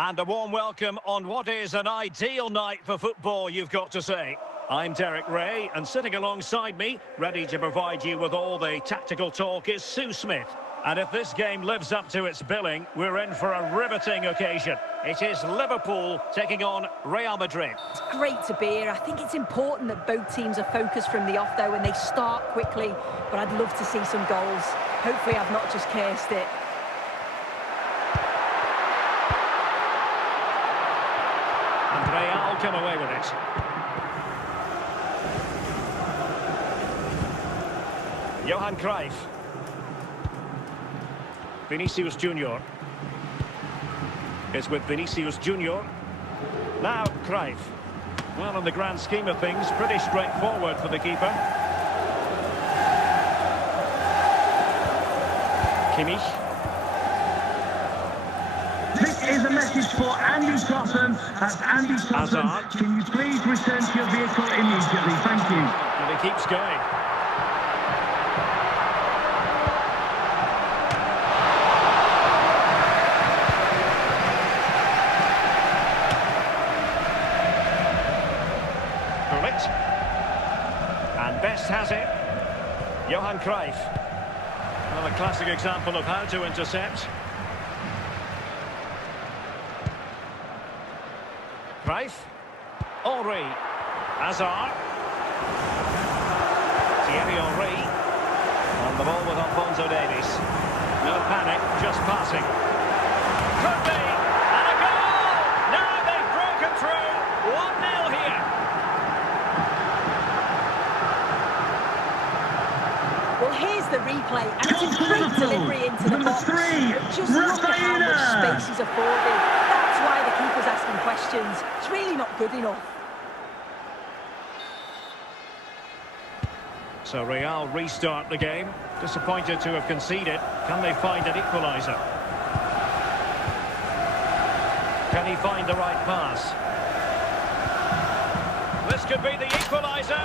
And a warm welcome on what is an ideal night for football, you've got to say. I'm Derek Ray, and sitting alongside me, ready to provide you with all the tactical talk, is Sue Smith. And if this game lives up to its billing, we're in for a riveting occasion. It is Liverpool taking on Real Madrid. It's great to be here. I think it's important that both teams are focused from the off, though, and they start quickly. But I'd love to see some goals. Hopefully I've not just cursed it. And Real come away with it. Johan Cruyff. Vinicius Junior. It's with Vinicius Junior. Now Cruyff. Well, in the grand scheme of things, pretty straightforward for the keeper. Kimmich. This is a message for Andy Totten. That's Andy Totten. Hazard. Can you please return to your vehicle immediately? Thank you. And he keeps going. And Best has it. Johan Cruyff. Well, a classic example of how to intercept. Cruyff. Henry. Hazard. Thierry Henry. On the ball with Alphonso Davies. No panic, just passing. Could be. And a goal! Now they've broken through. 1-0 here. Well, here's the replay, and it's a great delivery into the box. Number 3, Just look at how much space he's afforded. That's why the keeper's asking questions. It's really not good enough. So Real restart the game. Disappointed to have conceded. Can they find an equaliser? Can he find the right pass? This could be the equaliser.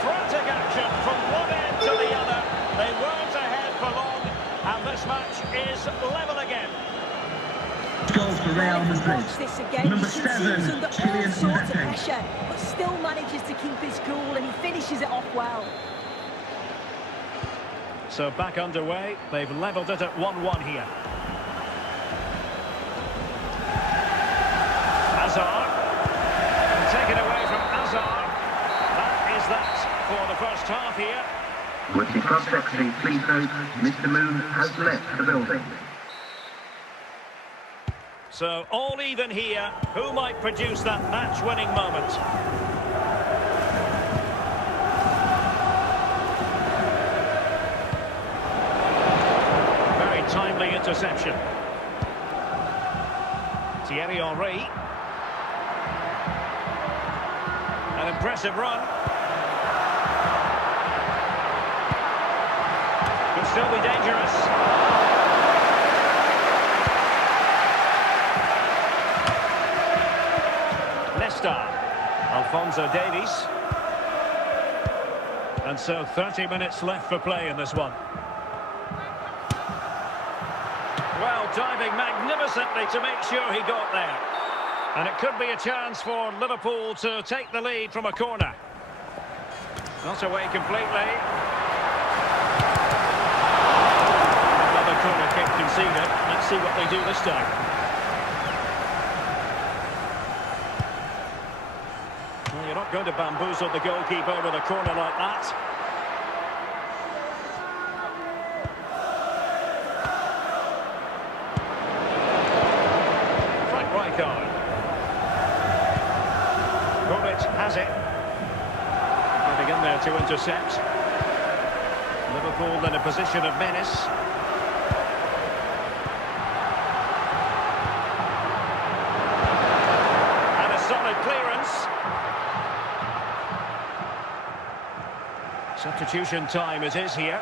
Frantic action from one end to the other. They weren't ahead for long, and this match is level again. Goal for Real Madrid. Watch this again. Number You can see 7, he's under all Kylian sorts of Mbappe. pressure, but still manages to keep his cool, and he finishes it off well. So back underway. They've levelled it at 1-1 here. Hazard. And taken away from Hazard. That is that for the first half here. With K-hawksFC, please note, Mr. Moon has left the building. So all even here. Who might produce that match-winning moment? Very timely interception. Thierry Henry. An impressive run. Could still be dangerous. Alphonso Davies. And so 30 minutes left for play in this one. Well, diving magnificently to make sure he got there. And it could be a chance for Liverpool to take the lead from a corner. Not away completely. Another corner kick conceded. Let's see what they do this time. Well, you're not going to bamboozle the goalkeeper with a corner like that. Frank Rijkaard. Kovic has it. Getting in there to intercept. Liverpool in a position of menace. And a solid clearance. Substitution time it is here.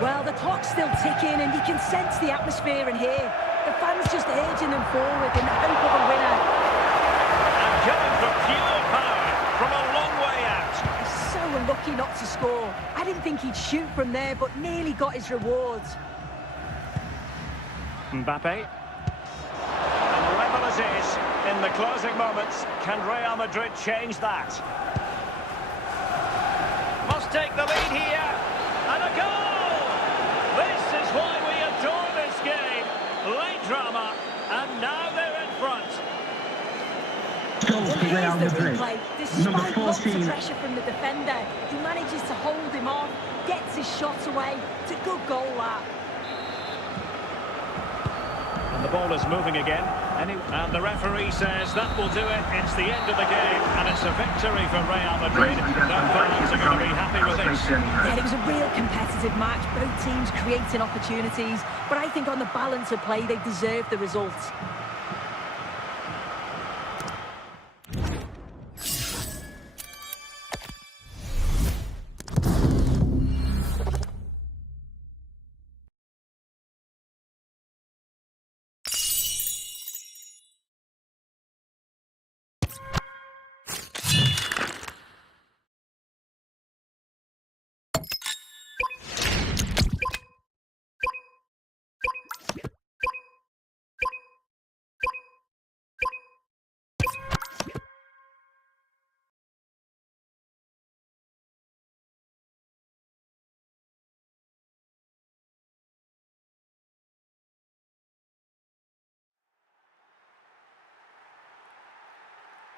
Well, the clock's still ticking, and you can sense the atmosphere in here. The fans just urging them forward in the hope of a winner. And going for pure power from a long way out. He's so unlucky not to score. I didn't think he'd shoot from there, but nearly got his rewards. Mbappe. the closing moments. Can Real Madrid change that? Must take the lead here. And a goal! This is why we adore this game. Late drama, and now they're in front. Goal for Real Madrid. Number Despite lots of 14. pressure from the defender, he manages to hold him off, gets his shot away. It's a good goal, that. And the ball is moving again. And the referee says that will do it. It's the end of the game, and it's a victory for Real Madrid. Their fans are going to be happy with this. Yeah, it was a real competitive match. Both teams creating opportunities, but I think on the balance of play, they deserve the result.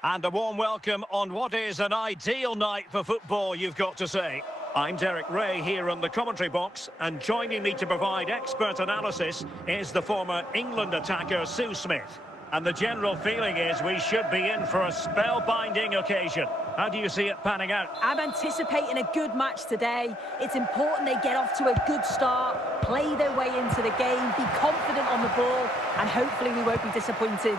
And a warm welcome on what is an ideal night for football, you've got to say. I'm Derek Ray here in the commentary box, and joining me to provide expert analysis is the former England attacker Sue Smith. And the general feeling is we should be in for a spellbinding occasion. How do you see it panning out? I'm anticipating a good match today. It's important they get off to a good start, play their way into the game, be confident on the ball, and hopefully we won't be disappointed.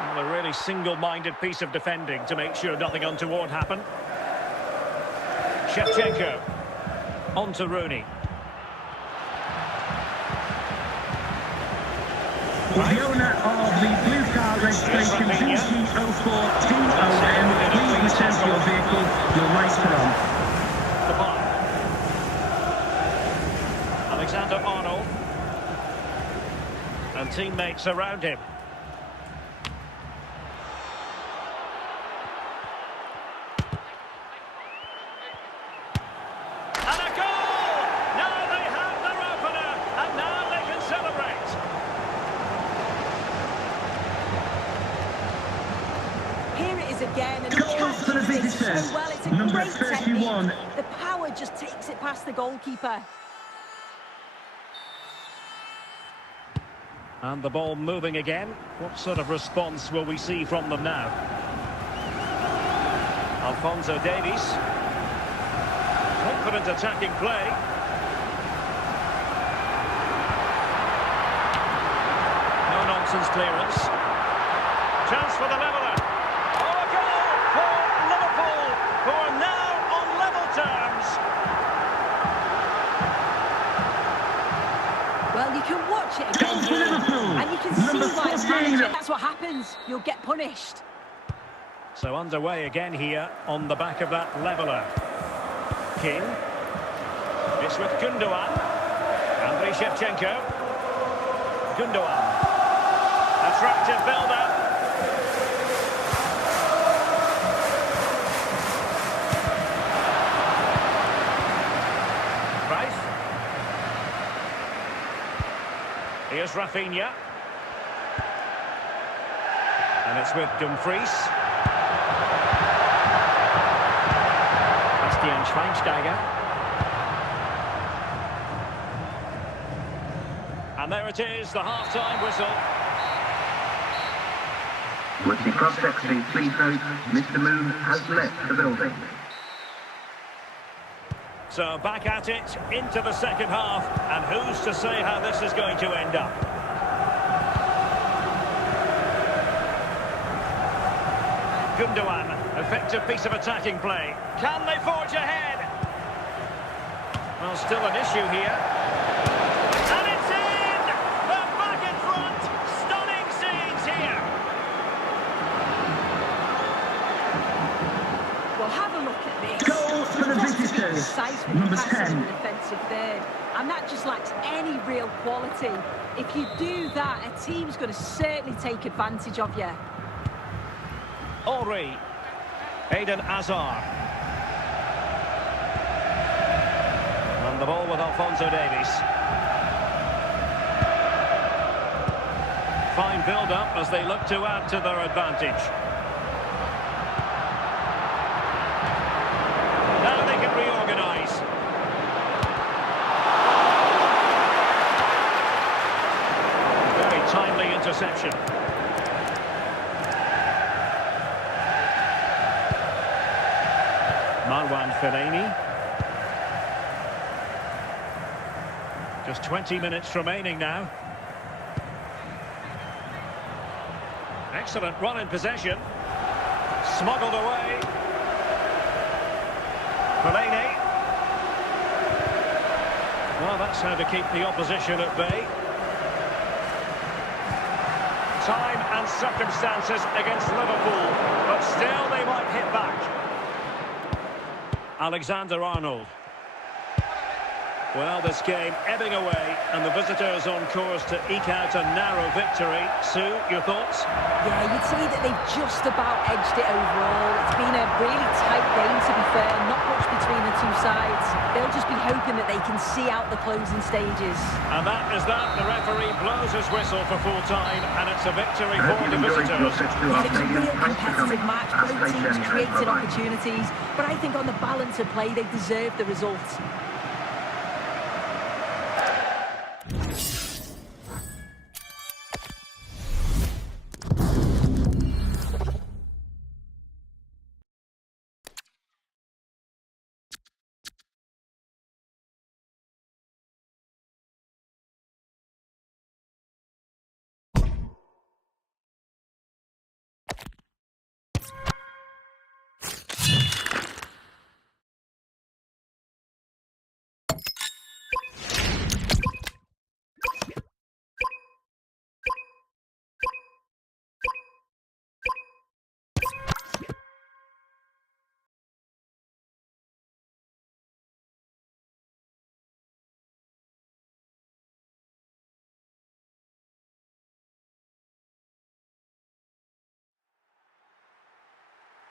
Well, a really single-minded piece of defending to make sure nothing untoward happened. Shevchenko. On to Rooney. The owner of the blue car registration BG04TOM, please return to your vehicle. Your lights are on. The ball. Alexander-Arnold. And teammates around him. And a goal! Now they have their opener, and now they can celebrate. Here it is again, and Goal for the catches it so visitors. well. It's a Number great 31. technique. The power just takes it past the goalkeeper. And the ball moving again. What sort of response will we see from them now? Alphonso Davies. Confident attacking play. No nonsense clearance. Chance for the leveller. Oh, a goal for Liverpool, who are now on level terms. Well, you can watch it again Goal for here, Liverpool. and you can Number see why it's 14. managed. That's what happens. You'll get punished. So underway again here on the back of that leveller. King. It's with Gundogan. Andriy Shevchenko. Gundogan. Attractive build-up. Rice. Here's Rafinha. And it's with Dumfries. Schweinsteiger. And there it is, the half-time whistle. Would the K-hawksFC please note Mr. Moon has left the building. So back at it, into the second half, and who's to say how this is going to end up? Gundogan, effective piece of attacking play. Can they forge ahead? Well, still an issue here. And it's in! They're back in front! Stunning scenes here! Well, have a look at this. Goal for the visitors. Precise with Number the pass 10. in the defensive third. and that just lacks any real quality. If you do that, a team's going to certainly take advantage of you. Henry. Eden Hazard. And the ball with Alphonso Davies. Fine build-up as they look to add to their advantage. Now they can reorganise. Very timely interception. Marwan Fellaini. Just 20 minutes remaining now. Excellent run in possession. Smuggled away. Fellaini. Well, that's how to keep the opposition at bay. Time and circumstances against Liverpool, but still they might hit back. Alexander-Arnold. Well, this game ebbing away, and the visitors on course to eke out a narrow victory. Sue, your thoughts? Yeah, you'd say that they've just about edged it overall. It's been a really tight game, to be fair. Not much between the two sides. They'll just be hoping that they can see out the closing stages. And that is that. The referee blows his whistle for full time, and it's a victory for the visitors. Yeah, it was a real competitive match. Both teams created opportunities, but I think on the balance of play, they deserved the result.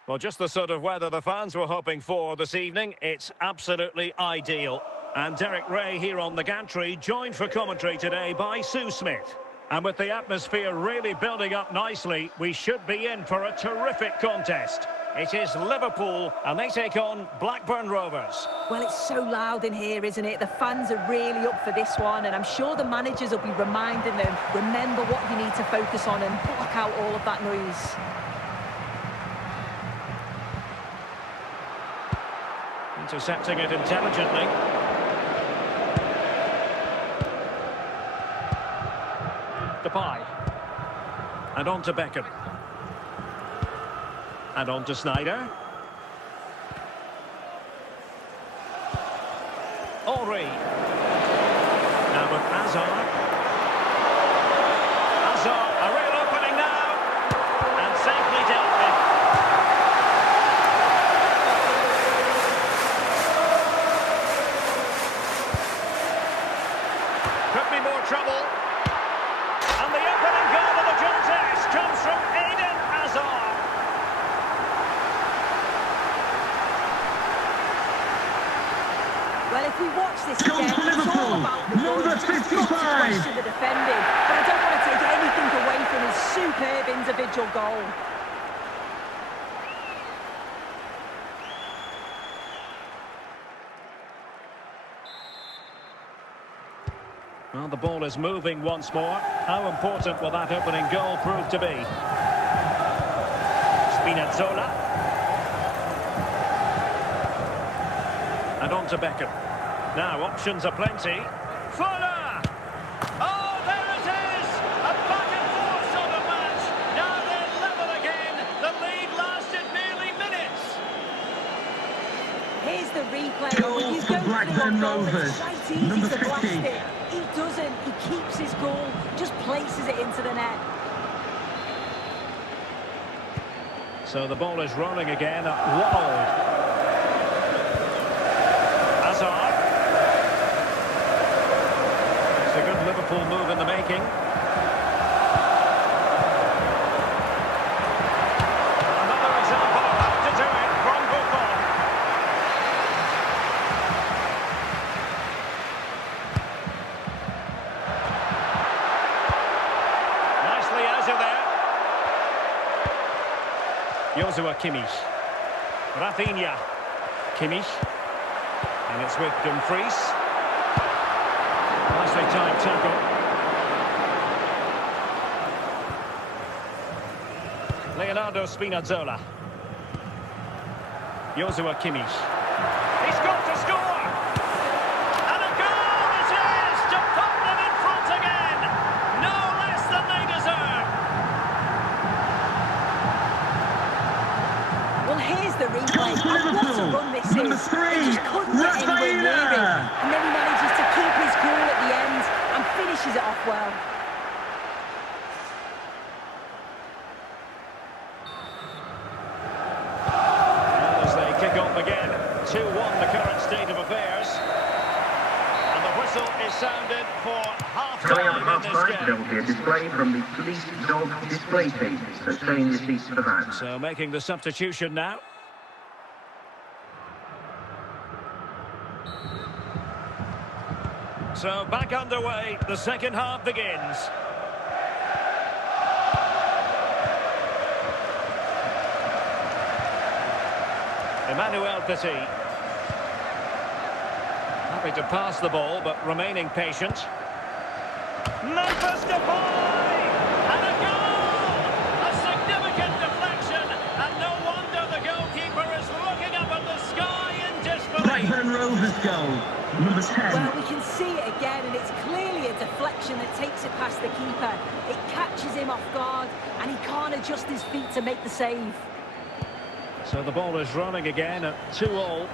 Well, just the sort of weather the fans were hoping for this evening. It's absolutely ideal. And Derek Ray here on the gantry, joined for commentary today by Sue Smith. And with the atmosphere really building up nicely, we should be in for a terrific contest. It is Liverpool, and they take on Blackburn Rovers. Well, it's so loud in here, isn't it? The fans are really up for this one, and I'm sure the managers will be reminding them, remember what you need to focus on and block out all of that noise. Intercepting it intelligently. Depay. And on to Beckham. And on to Sneijder. Henry. Now with Hazard. Hazard, a real opening now. And safely dealt with. Could be more trouble. And the opening goal of the contest comes from Eden Hazard. Well, if we watch this Goal again, for it's all Liverpool, about the ball. number You've got to 55. question the defending, but I don't want to take anything away from his superb individual goal. Well, the ball is moving once more. How important will that opening goal prove to be? Spinazzola. And on to Beckham. Now, options are plenty. Fuller! Oh, there it is! A back and forth sort of match. Now they're level again. The lead lasted nearly minutes. Here's the replay. Goal When you for go through Blackburn a goal, Rovers, it's quite easy number to blast 50. it. He doesn't. He keeps his goal, just places it into the net. So the ball is rolling again at 1-1. Hazard. Liverpool move in the making. Another example of how to do it from Buffon. Nicely out of there. Joshua Kimmich. Rafinha. Kimmich. And it's with Dumfries. Nicely timed tackle. Leonardo Spinazzola. Joshua Kimmich. He's got to score! And a goal it is to put them in front again! No less than they deserve! Well, here's the replay. And what a run this Number is. 3, He just couldn't get anywhere near it. Rafinha. And then he manages to keep his cool at the end and finishes it off well. And as they kick off again, 2-1 the current state of affairs. And the whistle is sounded for Coming up half-time at in half-time, this there game. will be a display from the police dog display team, so stay in your seats for that. So making the substitution now. So back underway, the second half begins. Emmanuel Petit. Happy to pass the ball, but remaining patient. Memphis Depay! And a goal! A significant deflection, and no wonder the goalkeeper is looking up at the sky in disbelief. Blackburn Rovers goal. Number 10. Well, we can see it again, and it's clearly a deflection that takes it past the keeper. It catches him off guard, and he can't adjust his feet to make the save. So the ball is running again at 2-2.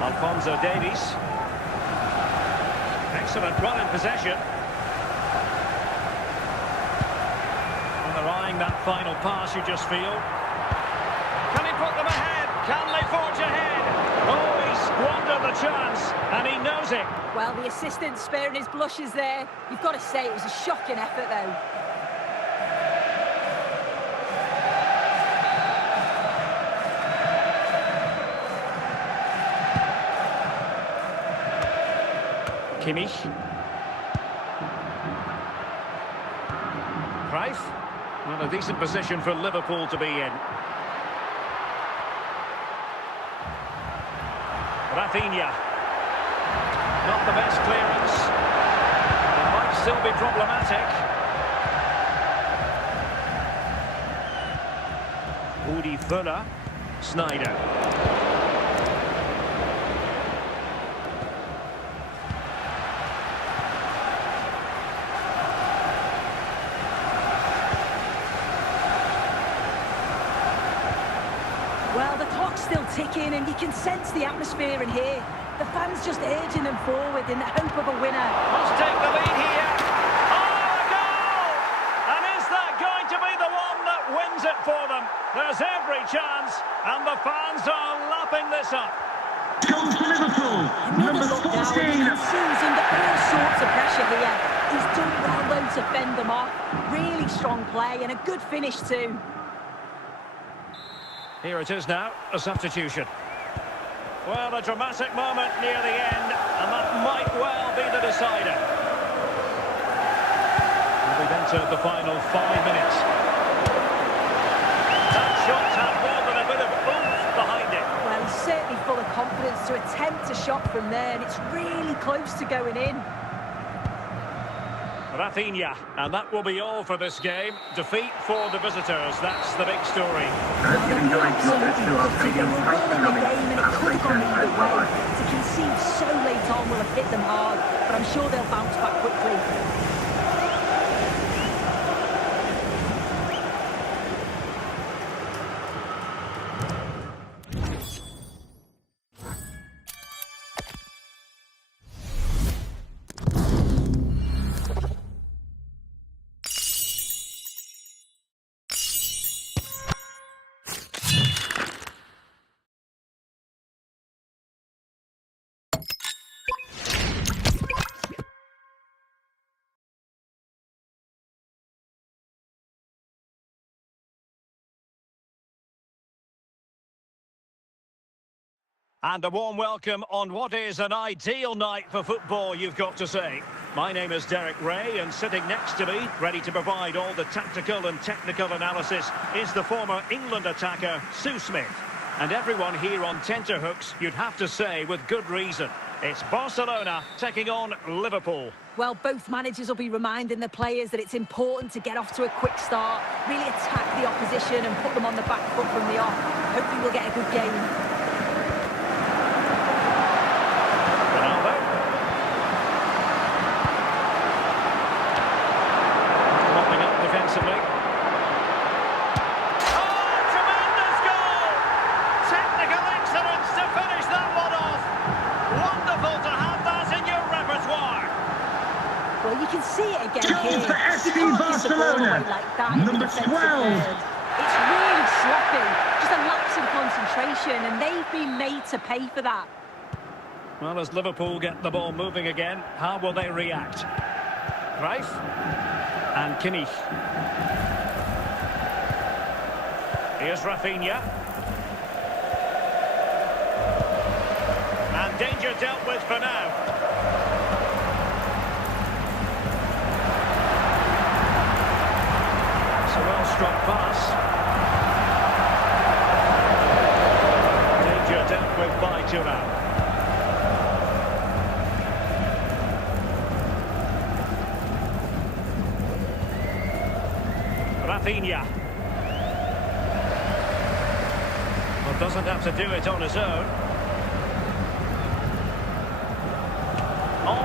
Alphonso Davies. Excellent run in possession. And they're eyeing that final pass, you just feel. Can he put them ahead? Can they forge ahead? Oh, he squandered the chance, and he knows it. Well, the assistant sparing his blushes there. You've got to say it was a shocking effort, though. Kimmich. Cruyff. Well, a decent position for Liverpool to be in. Rafinha. Not the best clearance. It might still be problematic. Udi Fuller. Snyder. Well, the clock's still ticking, and you can sense the atmosphere in here. The fans just urging them forward in the hope of a winner. Must take the lead here. Oh, a goal! And is that going to be the one that wins it for them? There's every chance, and the fans are lapping this up. Goal for Liverpool. Number Another look now, and 14. you can see he's under all sorts of pressure here. He's done well, though, to fend them off. Really strong play, and a good finish, too. Here it is now, a substitution. Well, a dramatic moment near the end, and that might well be the decider. And we've entered the final 5 minutes. That shot had more than a bit of oomph behind it. Well, he's certainly full of confidence to attempt a shot from there, and it's really close to going in. Rafinha, and that will be all for this game. Defeat for the visitors, that's the big story. As you enjoyed your visit to our stadium, thanks for coming. Have a safe journey. Bye-bye. To concede so late on will have hit them hard, but I'm sure they'll bounce back quickly. And a warm welcome on what is an ideal night for football, you've got to say. My name is Derek Ray, and sitting next to me, ready to provide all the tactical and technical analysis, is the former England attacker, Sue Smith. And everyone here on tenterhooks, you'd have to say, with good reason. It's Barcelona taking on Liverpool. Well, both managers will be reminding the players that it's important to get off to a quick start, really attack the opposition and put them on the back foot from the off. Hopefully we'll get a good game. Well, you can see it again Goal here. for FC Barcelona, like that number 12. It's really sloppy, just a lapse in concentration, and they've been made to pay for that. Well, as Liverpool get the ball moving again, how will they react? Cruyff and Kimmich. Here's Rafinha. And danger dealt with for now. Well-struck pass. Danger dealt with by Thuram. Rafinha. Well, doesn't have to do it on his own.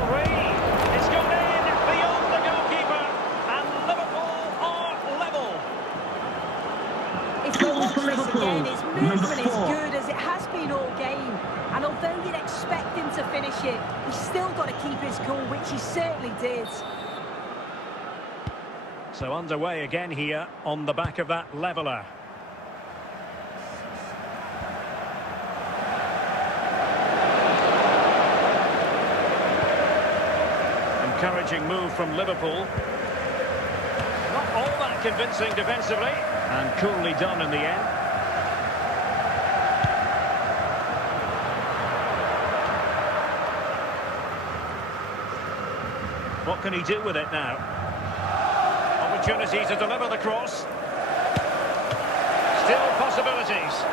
Henry. It's gone in beyond the goalkeeper. And Liverpool are level. If you watch this again, his movement is good as it has been all game. And although you'd expect him to finish it, he's still got to keep his cool, which he certainly did. So underway again here on the back of that leveller. Encouraging move from Liverpool. Not all that convincing defensively. And coolly done in the end. What can he do with it now? Opportunity to deliver the cross. Still possibilities.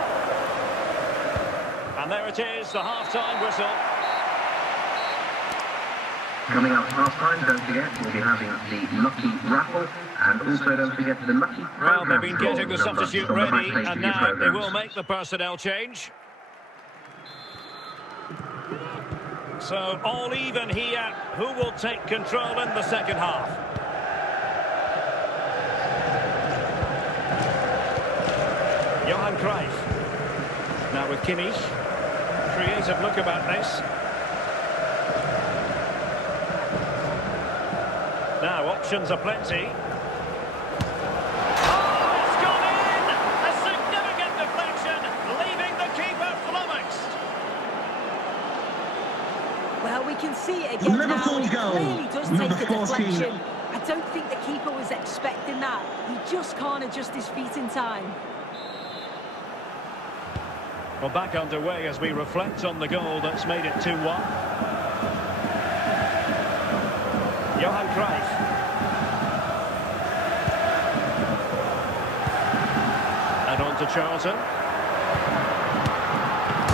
And there it is, the half-time whistle. Coming up half-time, don't forget, we'll be having the lucky raffle, and also don't forget the lucky Well, they've programme been draw getting the number substitute on the ready, back page and of your now they programmes. will make the personnel change. So, all even here. Who will take control in the second half? Johan Cruyff. Now with Kimmich. Creative look about this. Now, options are plenty. Oh, it's gone in! A significant deflection, leaving the keeper flummoxed. Well, we can see it again Liverpool now. It goal, really does number take a 14. deflection. I don't think the keeper was expecting that. He just can't adjust his feet in time. Well, back underway as we reflect on the goal that's made it 2-1. Johan Cruyff. And on to Charlton.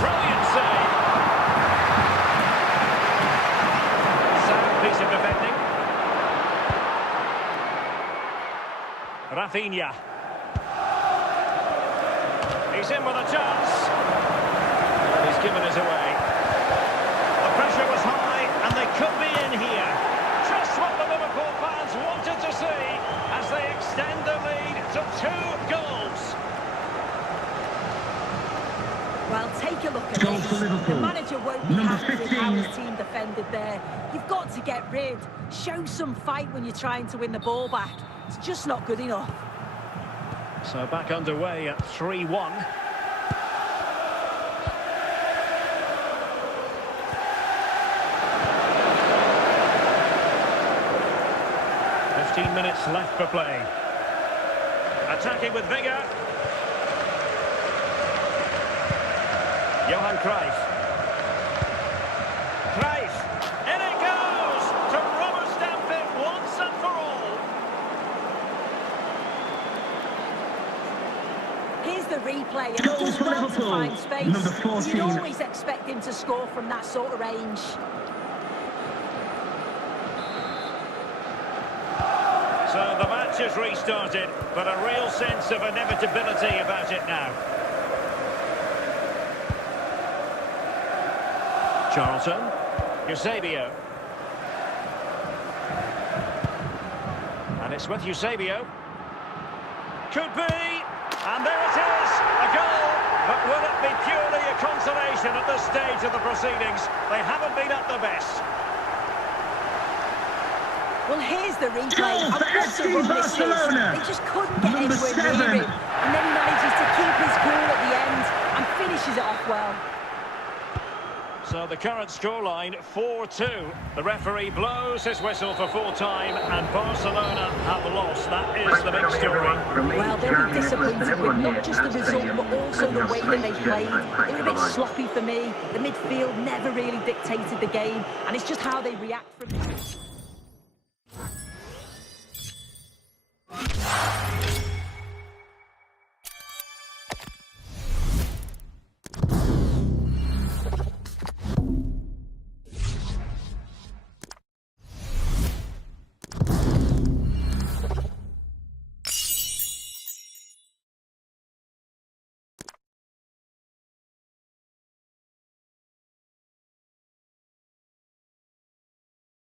Brilliant save. Sound piece of defending. Rafinha. He's in with a chance. And he's given us away. The pressure was high, and they could be in here. Just what the Liverpool fans wanted to see as they extend the lead to 2 goals. Well, take a look at Goal this. for Liverpool. The manager won't be Number happy with how 15. his team defended there. You've got to get rid. Show some fight when you're trying to win the ball back. It's just not good enough. So back underway at 3-1. Minutes left for play. Attacking with vigour. Johan Cruyff. play and he Goal does for well to Liverpool, find space. number 14. You'd always expect him to score from that sort of range. So the match has restarted, but a real sense of inevitability about it now. Charlton, Eusebio. And it's with Eusebio. Could be, and there it is, a goal. But will it be purely a consolation at this stage of the proceedings? They haven't been at their best. Well, here's the replay. Goal for FC Barcelona. They just couldn't get Number anywhere 7. near him. And then he manages to keep his cool at the end and finishes it off well. So the current scoreline, 4-2. The referee blows his whistle for full time, and Barcelona have lost. That is the big story. Well, they'll be disappointed with not just the result, but also the way that they played. They were a bit sloppy for me. The midfield never really dictated the game, and it's just how they react from